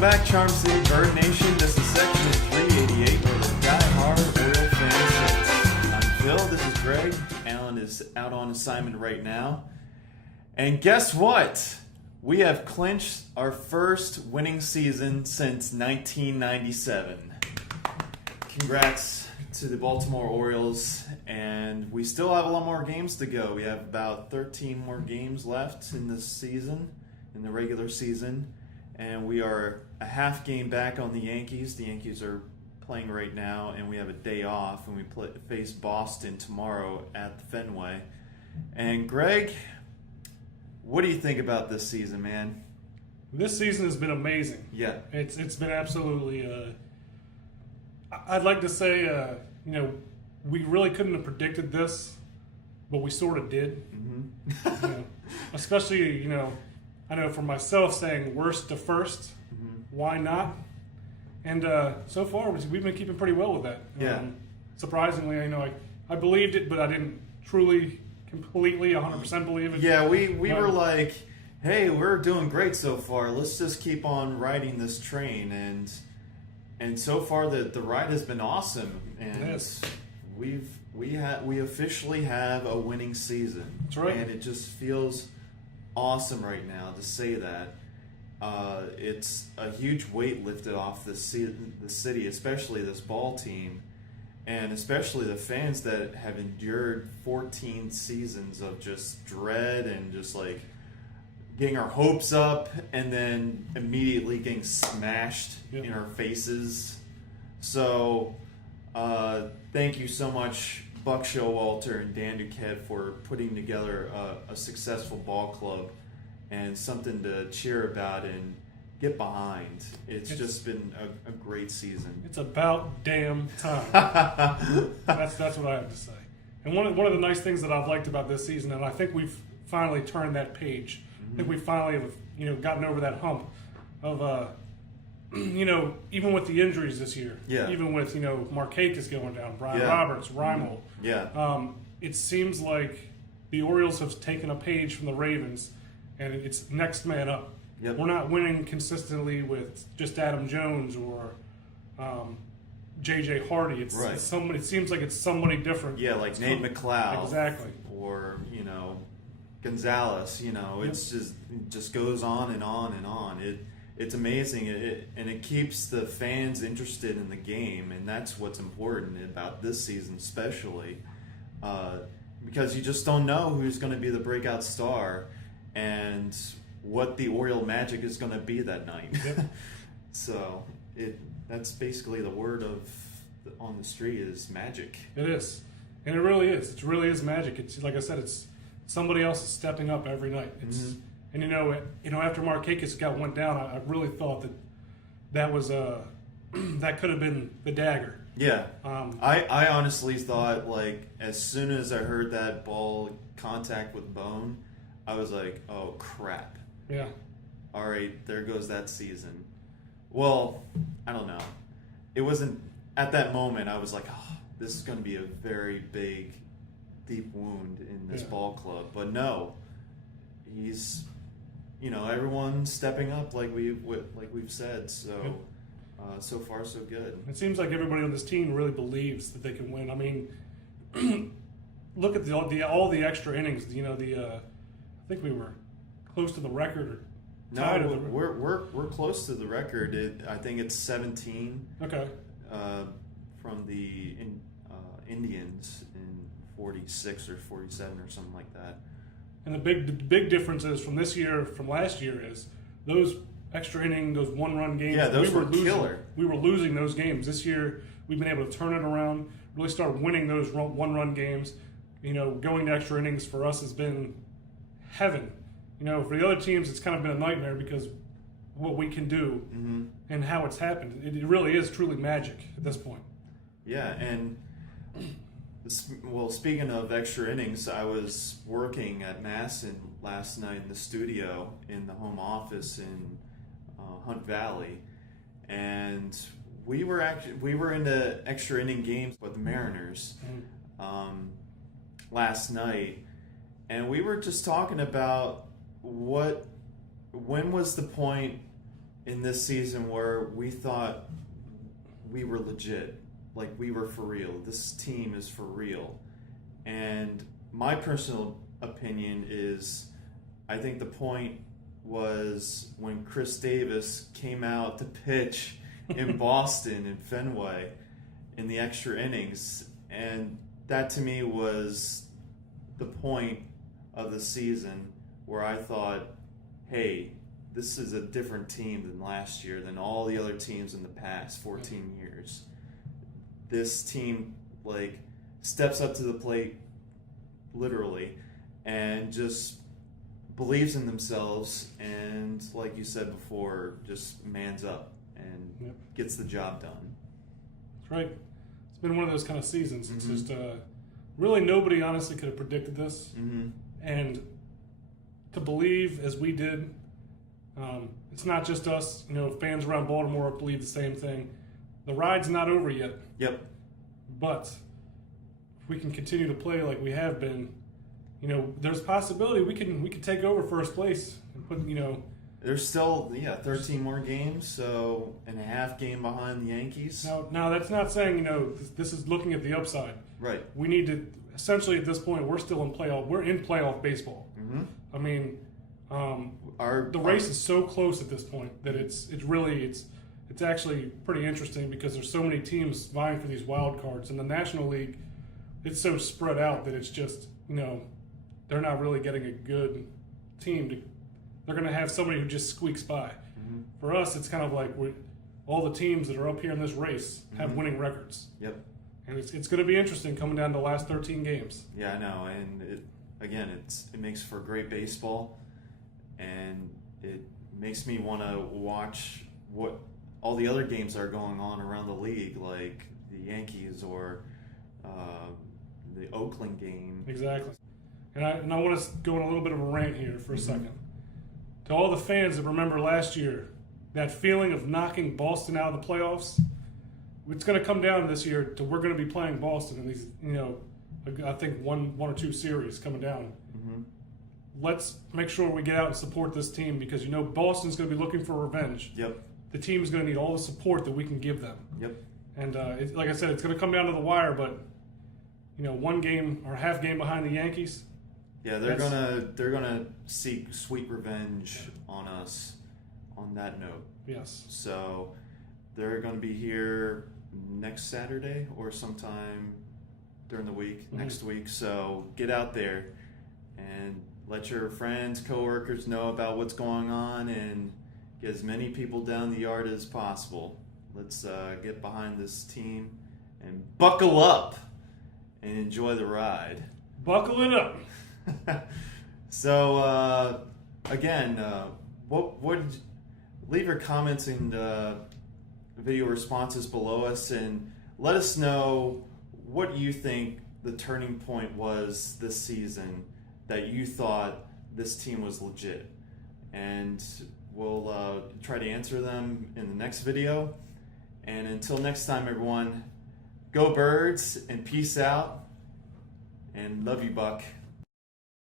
Welcome back, Charm City Bird Nation. This is section 388 where the die-hard Oriole fan sits. I'm Phil, this is Greg. Alan is out on assignment right now. And guess what? We have clinched our first winning season since 1997. Congrats to the Baltimore Orioles. And we still have a lot more games to go. We have about 13 more games left in this season, in the regular season. And we are a half game back on the Yankees. The Yankees are playing right now, and we have a day off, and we face Boston tomorrow at the Fenway. And Greg, what do you think about this season, man? This season has been amazing. Yeah. It's been absolutely, I'd like to say, we really couldn't have predicted this, but we sort of did. Mm-hmm. Especially, I know for myself saying worst to first, why not? And so far, we've been keeping pretty well with that. Yeah. Surprisingly, I believed it, but I didn't truly, completely, 100% believe it. Yeah, we were like, hey, we're doing great so far. Let's just keep on riding this train. And so far, the ride has been awesome. And yes. we officially have a winning season. That's right. And it just feels awesome right now to say that. It's a huge weight lifted off the city, especially this ball team, and especially the fans that have endured 14 seasons of just dread and just like getting our hopes up and then immediately getting smashed in our faces. So thank you so much, Buck Showalter and Dan Duquette, for putting together a successful ball club and something to cheer about and get behind. It's just been a great season. It's about damn time. That's what I have to say. And one of the nice things that I've liked about this season, and I think we've finally turned that page. I think we finally have gotten over that hump of even with the injuries this year, even with Markakis going down, Brian Roberts, Reimold, it seems like the Orioles have taken a page from the Ravens, and it's next man up. Yep. We're not winning consistently with just Adam Jones or J.J. Hardy. It's somebody. It seems like it's somebody different. Yeah, like Nate McLeod, exactly, or Gonzalez. It just goes on and on and on. It's amazing, and it keeps the fans interested in the game, and that's what's important about this season, especially because you just don't know who's going to be the breakout star and what the Oriole magic is going to be that night. Yep. So that's basically the word on the street is magic. It is, and it really is. It really is magic. It's like I said, it's somebody else is stepping up every night. It's And after Markakis went down, I really thought that was that could have been the dagger. Yeah, I honestly thought, like, as soon as I heard that ball contact with bone, I was like, oh crap. Yeah. All right, there goes that season. Well, I don't know. It wasn't at that moment. I was like, oh, this is going to be a very big, deep wound in this ball club. But no, he's. Everyone's stepping up like we've said. So, so far so good. It seems like everybody on this team really believes that they can win. I mean, look at all the extra innings. I think we were close to the record. We're close to the record. I think it's 17. Okay. From the Indians in 46 or 47 or something like that. And the big difference is from last year is those extra inning, those one-run games. Yeah, those were killer. We were losing those games. This year, we've been able to turn it around, really start winning those one-run games. Going to extra innings for us has been heaven. For the other teams, it's kind of been a nightmare because what we can do and how it's happened. It really is truly magic at this point. Yeah, and speaking of extra innings, I was working at Masson last night in the studio in the home office in Hunt Valley, and we were into extra inning games with the Mariners last night, and we were just talking about when was the point in this season where we thought we were legit, like we were for real. This team is for real. And my personal opinion is, I think the point was when Chris Davis came out to pitch in Boston, in Fenway, in the extra innings. And that to me was the point of the season where I thought, hey, this is a different team than last year, than all the other teams in the past 14 years. This team, like, steps up to the plate, literally, and just believes in themselves and, like you said before, just mans up and gets the job done. That's right. It's been one of those kind of seasons. It's just really nobody honestly could have predicted this. And to believe as we did, it's not just us, fans around Baltimore believe the same thing. The ride's not over yet. Yep. But if we can continue to play like we have been, there's a possibility we can take over first place and put, There's still 13 more games, so and a half game behind the Yankees. Now that's not saying this is looking at the upside. Right. We need to essentially at this point we're still in playoff. We're in playoff baseball. I mean, the race is so close at this point that it's actually pretty interesting because there's so many teams vying for these wild cards. In the National League, it's so spread out that it's just they're not really getting a good team. They're going to have somebody who just squeaks by. For us, it's kind of like all the teams that are up here in this race have winning records. Yep. And it's going to be interesting coming down to the last 13 games. Yeah, I know. And it makes for great baseball, and it makes me want to watch what all the other games that are going on around the league, like the Yankees or the Oakland game. Exactly. And I want to go on a little bit of a rant here for a second. To all the fans that remember last year, that feeling of knocking Boston out of the playoffs, it's going to come down this year to we're going to be playing Boston in these, I think one or two series coming down. Let's make sure we get out and support this team because Boston's going to be looking for revenge. Yep. The team's going to need all the support that we can give them. Yep. And like I said, it's going to come down to the wire, but one game or half game behind the Yankees. Yeah, they're gonna seek sweet revenge on us on that note. Yes. So they're gonna be here next Saturday or sometime during the week, next week. So get out there and let your friends, coworkers know about what's going on and get as many people down the yard as possible. Let's get behind this team and buckle up and enjoy the ride. Buckle it up. So again, leave your comments and video responses below us, and let us know what you think the turning point was this season that you thought this team was legit, and we'll try to answer them in the next video. And until next time, everyone, go Birds and peace out, and love you, Buck.